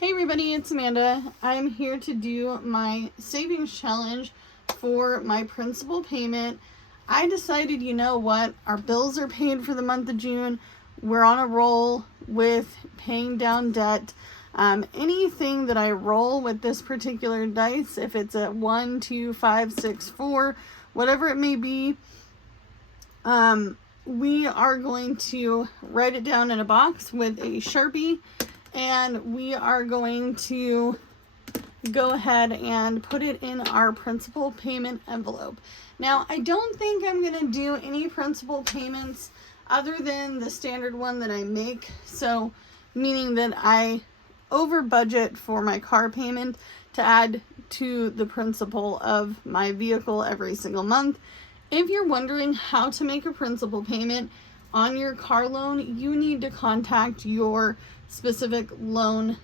Hey everybody, it's Amanda. I'm here to do my savings challenge for my principal payment. I decided, you know what, our bills are paid for the month of June. We're on a roll with paying down debt. Anything that I roll with this particular dice, if it's a 1, 2, 5, 6, 4, whatever it may be, we are going to write it down in a box with a Sharpie, and we are going to go ahead and put it in our principal payment envelope. Now, I don't think I'm going to do any principal payments other than the standard one that I make. So, meaning that I over budget for my car payment to add to the principal of my vehicle every single month. If you're wondering how to make a principal payment on your car loan, you need to contact your specific loan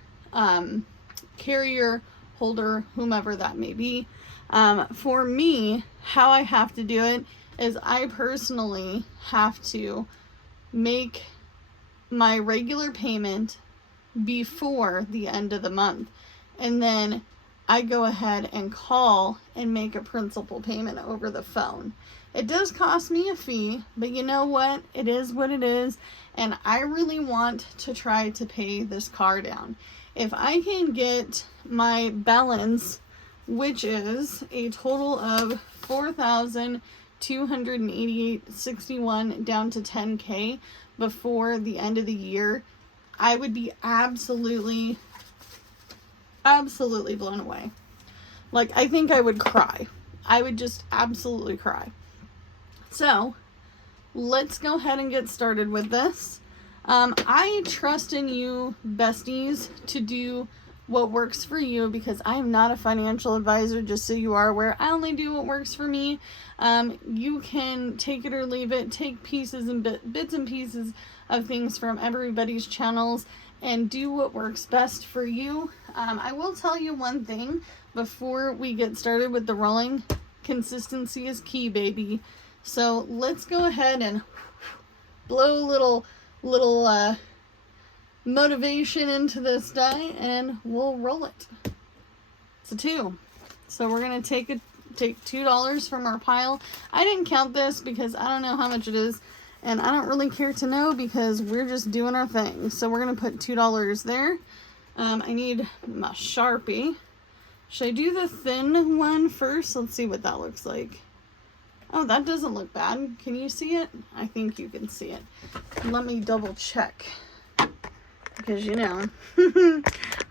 carrier, holder, whomever that may be. For me, how I have to do it is I personally have to make my regular payment before the end of the month, and then I go ahead and call and make a principal payment over the phone. It does cost me a fee, but you know what? It is what it is, and I really want to try to pay this car down. If I can get my balance, which is a total of $4,288.61 down to $10K before the end of the year, I would be absolutely blown away. Like, I think I would cry. I would just absolutely cry. So, let's go ahead and get started with this. I trust in you, besties, to do what works for you, because I am not a financial advisor, just so you are aware. I only do what works for me. You can take it or leave it, take pieces and bits and pieces of things from everybody's channels and do what works best for you. I will tell you one thing before we get started with the rolling. Consistency is key, baby. So let's go ahead and blow a little motivation into this die, and we'll roll it. It's a 2. So we're gonna take $2 from our pile. I didn't count this because I don't know how much it is, and I don't really care to know because we're just doing our thing. So we're gonna put $2 there. I need my Sharpie. Should I do the thin one first? Let's see what that looks like. Oh, that doesn't look bad. Can you see it? I think you can see it. Let me double check. Because, you know,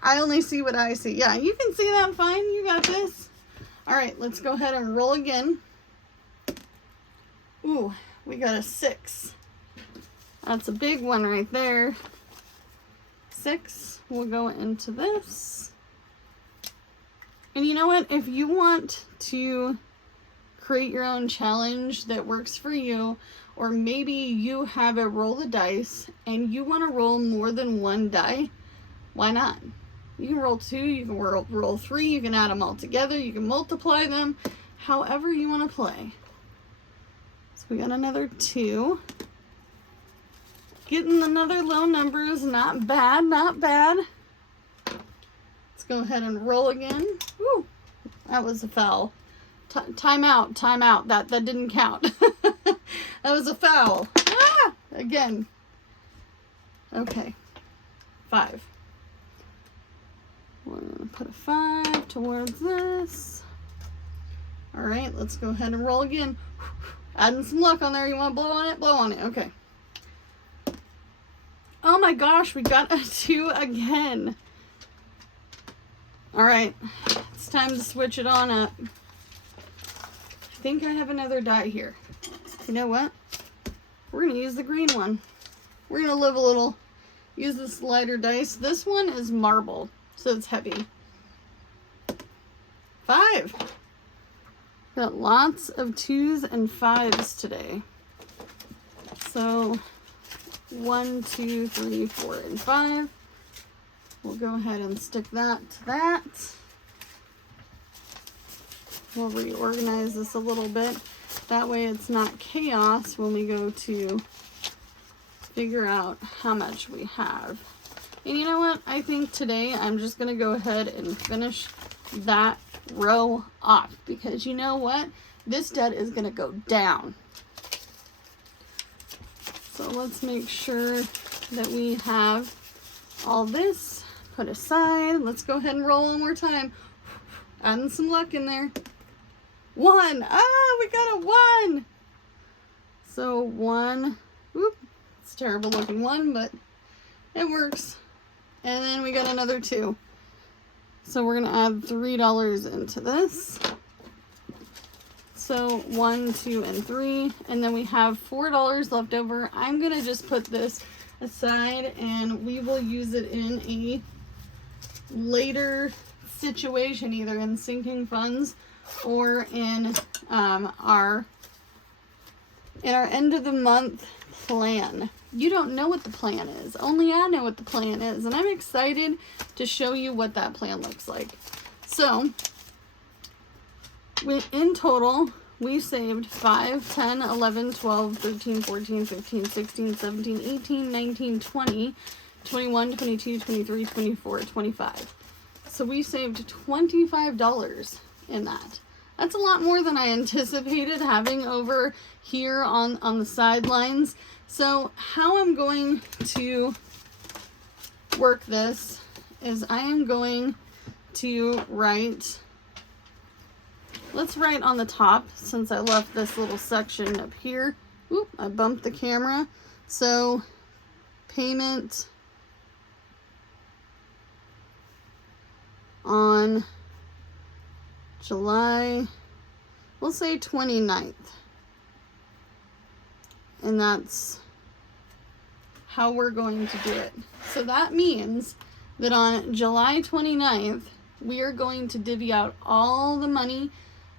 I only see what I see. Yeah, you can see that fine. You got this. All right, let's go ahead and roll again. Ooh, we got a 6. That's a big one right there. 6 will go into this. And you know what? If you want to create your own challenge that works for you, or maybe you have a roll the dice and you want to roll more than one die, why not? You can roll 2, you can roll 3, you can add them all together, you can multiply them, however you want to play. So we got another 2. Getting another low number is not bad, not bad. Let's go ahead and roll again. Woo, that was a foul. Time out. That didn't count. That was a foul. Ah! Again. Okay. 5. We're gonna put a 5 towards this. All right, let's go ahead and roll again. Adding some luck on there. You want to blow on it? Blow on it. Okay. Oh my gosh, we got a 2 again. All right, it's time to switch it on up. I think I have another die here. You know what? We're going to use the green one. We're going to live a little. Use this lighter dice. This one is marble, so it's heavy. 5. Got lots of 2s and 5s today. So 1, 2, 3, 4, and 5. We'll go ahead and stick that to that. We'll reorganize this a little bit. That way it's not chaos when we go to figure out how much we have. And you know what? I think today I'm just going to go ahead and finish that row off, because you know what? This debt is going to go down. So let's make sure that we have all this put aside. Let's go ahead and roll one more time. Adding some luck in there. 1. Ah, we got a 1. So 1. Whoop. It's a terrible looking 1, but it works. And then we got another 2. So we're going to add $3 into this. So 1, 2, and 3. And then we have $4 left over. I'm going to just put this aside and we will use it in a later situation, either in sinking funds or in our end of the month plan. You don't know what the plan is. Only I know what the plan is, and I'm excited to show you what that plan looks like. So, in total, we saved 5, 10, 11, 12, 13, 14, 15, 16, 17, 18, 19, 20, 21, 22, 23, 24, 25. So we saved $25 in that. That's a lot more than I anticipated having over here on the sidelines. So how I'm going to work this is I am going to write, let's write on the top, since I left this little section up here. Oop, I bumped the camera. So payment on July, we'll say 29th. And that's how we're going to do it. So that means that on July 29th, we are going to divvy out all the money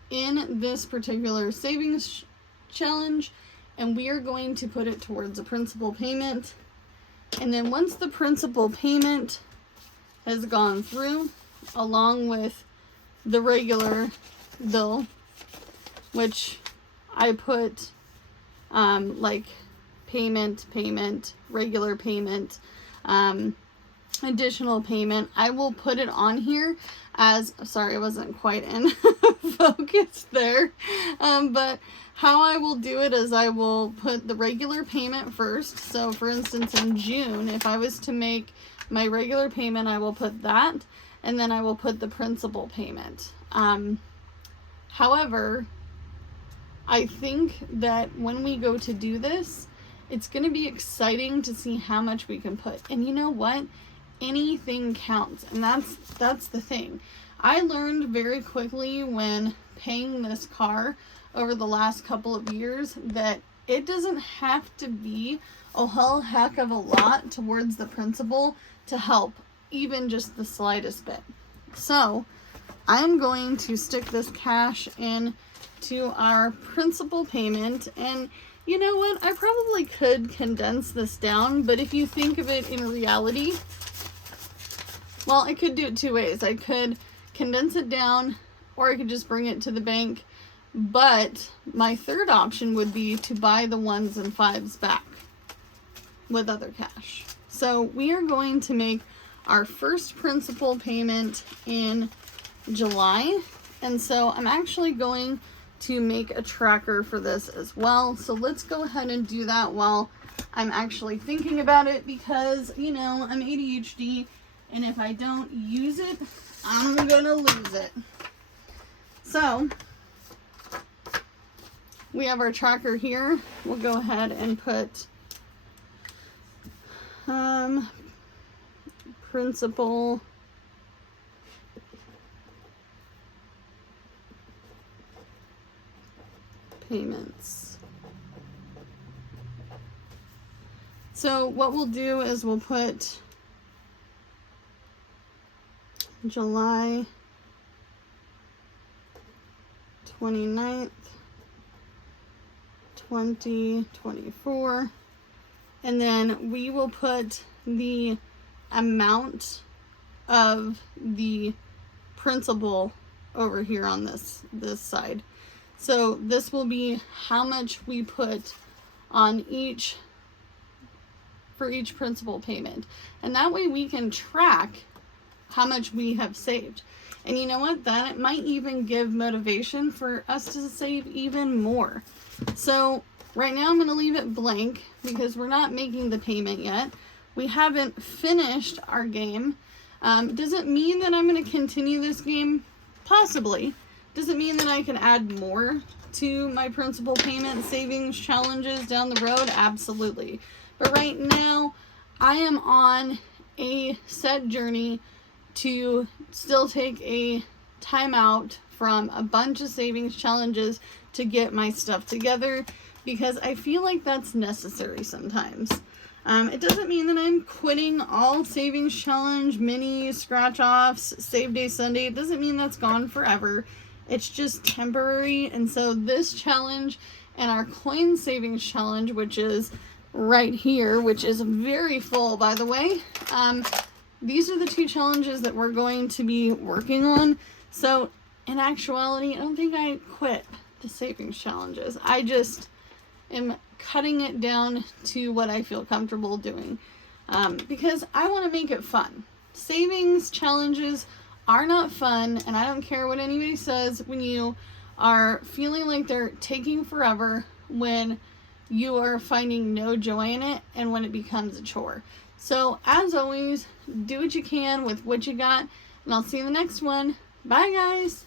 in this particular savings challenge, and we are going to put it towards a principal payment. And then once the principal payment has gone through, along with the regular bill, which I put like payment, regular payment, additional payment. I will put it on here as, sorry, I wasn't quite in focus there, but how I will do it is I will put the regular payment first. So for instance, in June, if I was to make my regular payment, I will put that, and then I will put the principal payment. However, I think that when we go to do this, it's going to be exciting to see how much we can put. And you know what? Anything counts. And that's the thing. I learned very quickly when paying this car over the last couple of years that it doesn't have to be a whole heck of a lot towards the principal to help, even just the slightest bit. So I'm going to stick this cash in to our principal payment. And you know what? I probably could condense this down, but if you think of it in reality, well, I could do it two ways. I could condense it down, or I could just bring it to the bank. But my third option would be to buy the 1s and 5s back with other cash. So we are going to make our first principal payment in July. And so I'm actually going to make a tracker for this as well. So let's go ahead and do that while I'm actually thinking about it, because, you know, I'm ADHD, and if I don't use it, I'm gonna lose it. So we have our tracker here. We'll go ahead and put principal payments. So what we'll do is we'll put July 29th, 2024, and then we will put the amount of the principal over here on this side. So this will be how much we put on each for each principal payment. And that way we can track how much we have saved. And you know what? Then it might even give motivation for us to save even more. So right now I'm going to leave it blank because we're not making the payment yet. We haven't finished our game. Does it mean that I'm going to continue this game? Possibly. Does it mean that I can add more to my principal payment savings challenges down the road? Absolutely. But right now, I am on a set journey to still take a timeout from a bunch of savings challenges to get my stuff together, because I feel like that's necessary sometimes. It doesn't mean that I'm quitting all savings challenge, mini, scratch offs, save day Sunday. It doesn't mean that's gone forever. It's just temporary. And so this challenge and our coin savings challenge, which is right here, which is very full, by the way, these are the two challenges that we're going to be working on. So in actuality, I don't think I quit the savings challenges. I just am cutting it down to what I feel comfortable doing, because I want to make it fun. Savings challenges are not fun, and I don't care what anybody says when you are feeling like they're taking forever, when you are finding no joy in it, and when it becomes a chore. So as always, do what you can with what you got, and I'll see you in the next one. Bye, guys.